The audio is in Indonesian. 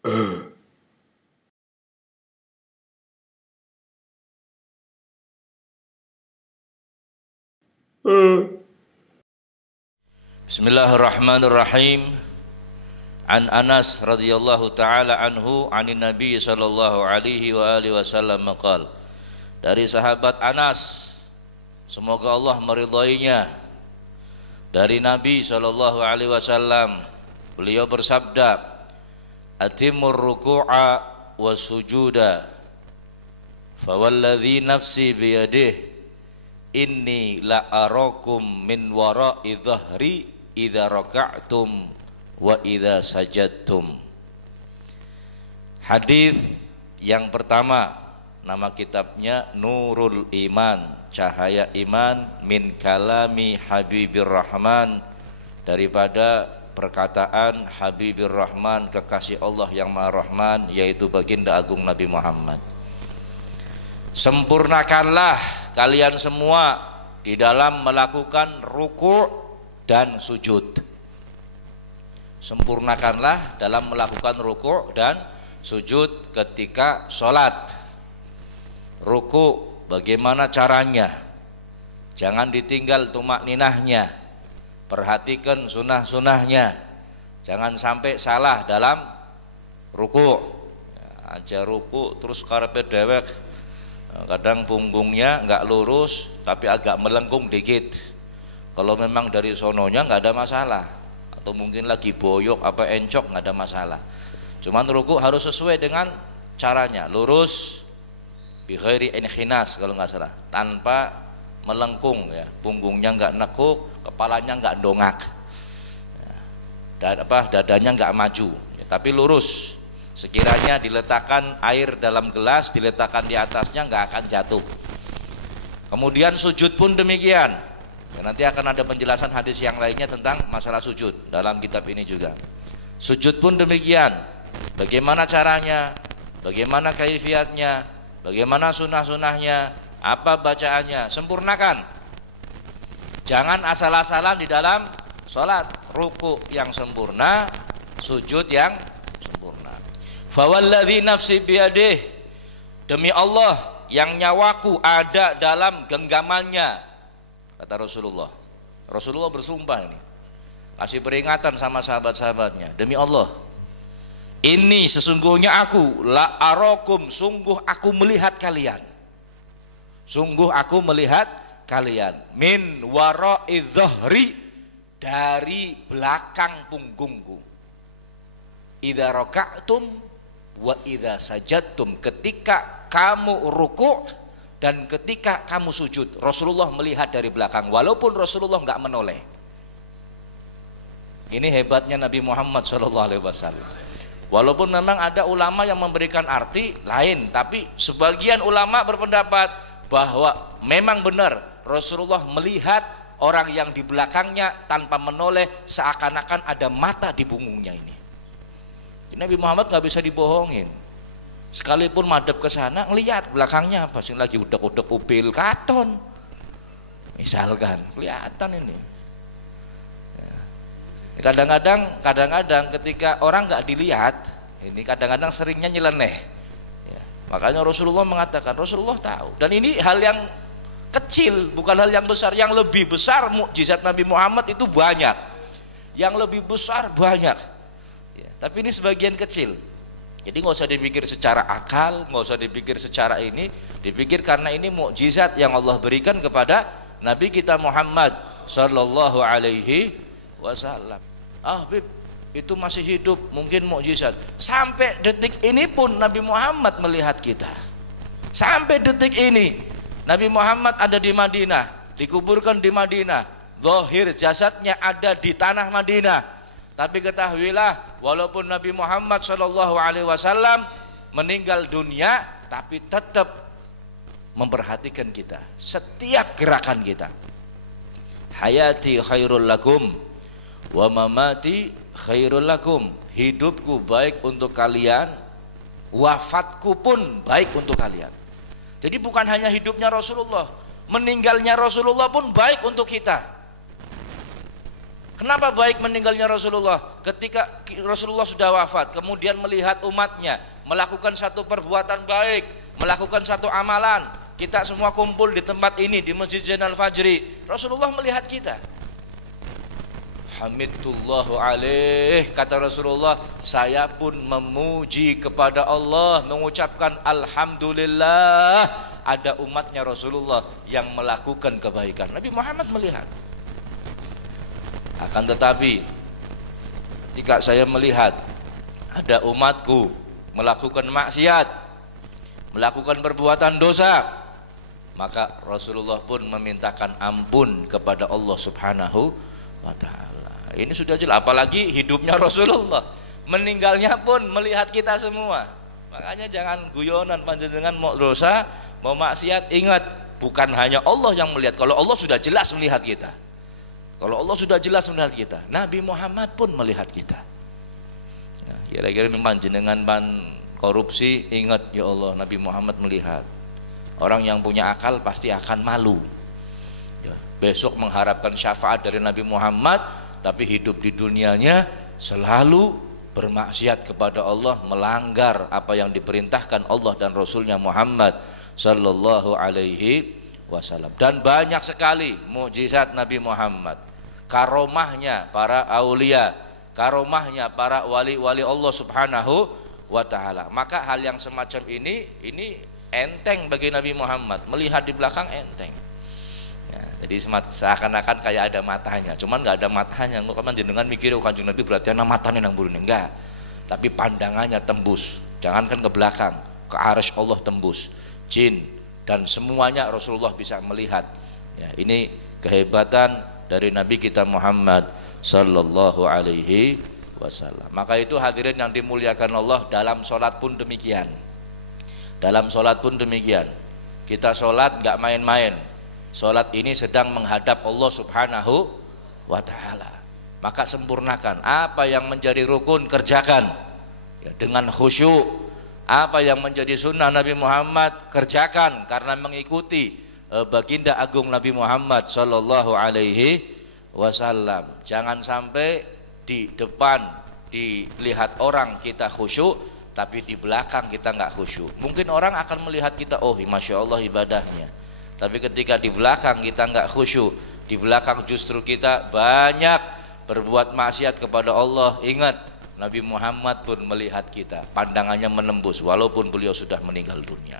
Bismillahirrahmanirrahim. An Anas radhiyallahu taala anhu anin Nabi sallallahu alaihi wa alihi wasallam qala. Dari sahabat Anas, semoga Allah meridhoinya, dari Nabi sallallahu alaihi wasallam, beliau bersabda, atimur ruku'a was sujuda fawalladzi nafsi biyadihi inni la arakum min wara'i dhahri idza raka'tum wa idza sajadtum. Hadis yang pertama, nama kitabnya Nurul Iman, cahaya iman, min kalami Habibir Rahman, daripada perkataan Habibir Rahman, kekasih Allah yang Maha Rahman, yaitu baginda agung Nabi Muhammad. Sempurnakanlah kalian semua di dalam melakukan ruku' dan sujud. Sempurnakanlah dalam melakukan ruku' dan sujud ketika sholat. Ruku' bagaimana caranya? Jangan ditinggal tumakninahnya. Perhatikan sunnah-sunnahnya. Jangan sampai salah dalam ruku'. Aja ruku' terus karepe dewek, kadang punggungnya nggak lurus tapi agak melengkung dikit. Kalau memang dari sononya nggak ada masalah, atau mungkin lagi boyok apa encok, nggak ada masalah. Cuman ruku harus sesuai dengan caranya, lurus, bi ghairi inkhinas kalau nggak salah, tanpa melengkung ya, punggungnya nggak nekuk, kepalanya nggak dongak, dan dadanya nggak maju, ya, tapi lurus. Sekiranya diletakkan air dalam gelas, diletakkan di atasnya nggak akan jatuh. Kemudian sujud pun demikian. Ya, nanti akan ada penjelasan hadis yang lainnya tentang masalah sujud dalam kitab ini juga. Sujud pun demikian. Bagaimana caranya? Bagaimana kaifiatnya? Bagaimana sunnah-sunnahnya? Apa bacaannya? Sempurnakan. Jangan asal-asalan di dalam sholat. Ruku yang sempurna, sujud yang sempurna. Fawalladzi nafsi biyadihi, demi Allah yang nyawaku ada dalam genggamannya, kata Rasulullah. Rasulullah bersumpah ini, kasih peringatan sama sahabat-sahabatnya, demi Allah, ini sesungguhnya aku la arakum, sungguh aku melihat kalian, sungguh aku melihat kalian, min wara'i dhahri, dari belakang punggungku, idza raka'tum wa idza sajadtum, ketika kamu ruku' dan ketika kamu sujud. Rasulullah melihat dari belakang, walaupun Rasulullah nggak menoleh. Ini hebatnya Nabi Muhammad SAW. Walaupun memang ada ulama yang memberikan arti lain, tapi sebagian ulama berpendapat bahwa memang benar Rasulullah melihat orang yang di belakangnya tanpa menoleh, seakan-akan ada mata di punggungnya ini. Nabi Muhammad nggak bisa dibohongin. Sekalipun madep ke sana, ngelihat belakangnya apa sih, lagi udak-udak mobil katon, misalkan, kelihatan ini. Kadang-kadang ketika orang nggak dilihat, ini kadang-kadang seringnya nyeleneh. Ya, makanya Rasulullah mengatakan, Rasulullah tahu. Dan ini hal yang kecil, bukan hal yang besar. Yang lebih besar mukjizat Nabi Muhammad itu banyak. Yang lebih besar banyak. Ya, tapi ini sebagian kecil. Jadi nggak usah dipikir secara akal, nggak usah dipikir secara ini, dipikir karena ini mukjizat yang Allah berikan kepada Nabi kita Muhammad Sallallahu Alaihi Wasallam. Bib, itu masih hidup, mungkin mukjizat. Sampai detik ini pun Nabi Muhammad melihat kita. Sampai detik ini Nabi Muhammad ada di Madinah, dikuburkan di Madinah, zahir jasadnya ada di tanah Madinah. Tapi ketahuilah, walaupun Nabi Muhammad SAW meninggal dunia, tapi tetap memperhatikan kita, setiap gerakan kita. Hayati khairul lakum wa mamati khairul lakum. Hidupku baik untuk kalian, wafatku pun baik untuk kalian. Jadi bukan hanya hidupnya Rasulullah, meninggalnya Rasulullah pun baik untuk kita. Kenapa baik meninggalnya Rasulullah? Ketika Rasulullah sudah wafat, kemudian melihat umatnya melakukan satu perbuatan baik, melakukan satu amalan. Kita semua kumpul di tempat ini, di Masjid Zainal Fajri. Rasulullah melihat kita. Hamidullahu alaih, kata Rasulullah, saya pun memuji kepada Allah, mengucapkan alhamdulillah ada umatnya Rasulullah yang melakukan kebaikan. Nabi Muhammad melihat. Akan tetapi ketika saya melihat ada umatku melakukan maksiat, melakukan perbuatan dosa, maka Rasulullah pun memintakan ampun kepada Allah Subhanahu wa ta'ala. Ini sudah jelas, apalagi hidupnya Rasulullah, meninggalnya pun melihat kita semua. Makanya jangan guyonan, panjenengan mau dosa, mau maksiat, ingat bukan hanya Allah yang melihat. Kalau Allah sudah jelas melihat kita, kalau Allah sudah jelas melihat kita, Nabi Muhammad pun melihat kita. Nah, kira-kira panjenengan ban korupsi, ingat ya Allah, Nabi Muhammad melihat. Orang yang punya akal pasti akan malu ya, besok mengharapkan syafaat dari Nabi Muhammad, tapi hidup di dunianya selalu bermaksiat kepada Allah, melanggar apa yang diperintahkan Allah dan Rasulnya Muhammad sallallahu alaihi wasallam. Dan banyak sekali mukjizat Nabi Muhammad, karomahnya para aulia, karomahnya para wali-wali Allah Subhanahu wa ta'ala. Maka hal yang semacam ini enteng bagi Nabi Muhammad, melihat di belakang enteng ya, jadi seakan-akan kayak ada matanya, cuman nggak ada matanya. Kapan jenengan mikir Kanjeng Nabi berarti ana matanya nang burine, enggak, tapi pandangannya tembus, jangankan ke belakang, ke arsy Allah tembus, jin dan semuanya Rasulullah bisa melihat ya. Ini kehebatan dari Nabi kita Muhammad sallallahu alaihi wasallam. Maka itu hadirin yang dimuliakan Allah, dalam sholat pun demikian. Dalam sholat pun demikian. Kita sholat nggak main-main. Sholat ini sedang menghadap Allah Subhanahu wa ta'ala. Maka sempurnakan. Apa yang menjadi rukun kerjakan ya, dengan khusyuk. Apa yang menjadi sunnah Nabi Muhammad kerjakan karena mengikuti baginda agung Nabi Muhammad sallallahu alaihi wasallam. Jangan sampai di depan dilihat orang kita khusyuk, tapi di belakang kita nggak khusyuk. Mungkin orang akan melihat kita, oh masya Allah ibadahnya, tapi ketika di belakang kita nggak khusyuk, di belakang justru kita banyak berbuat maksiat kepada Allah. Ingat, Nabi Muhammad pun melihat kita, pandangannya menembus walaupun beliau sudah meninggal dunia.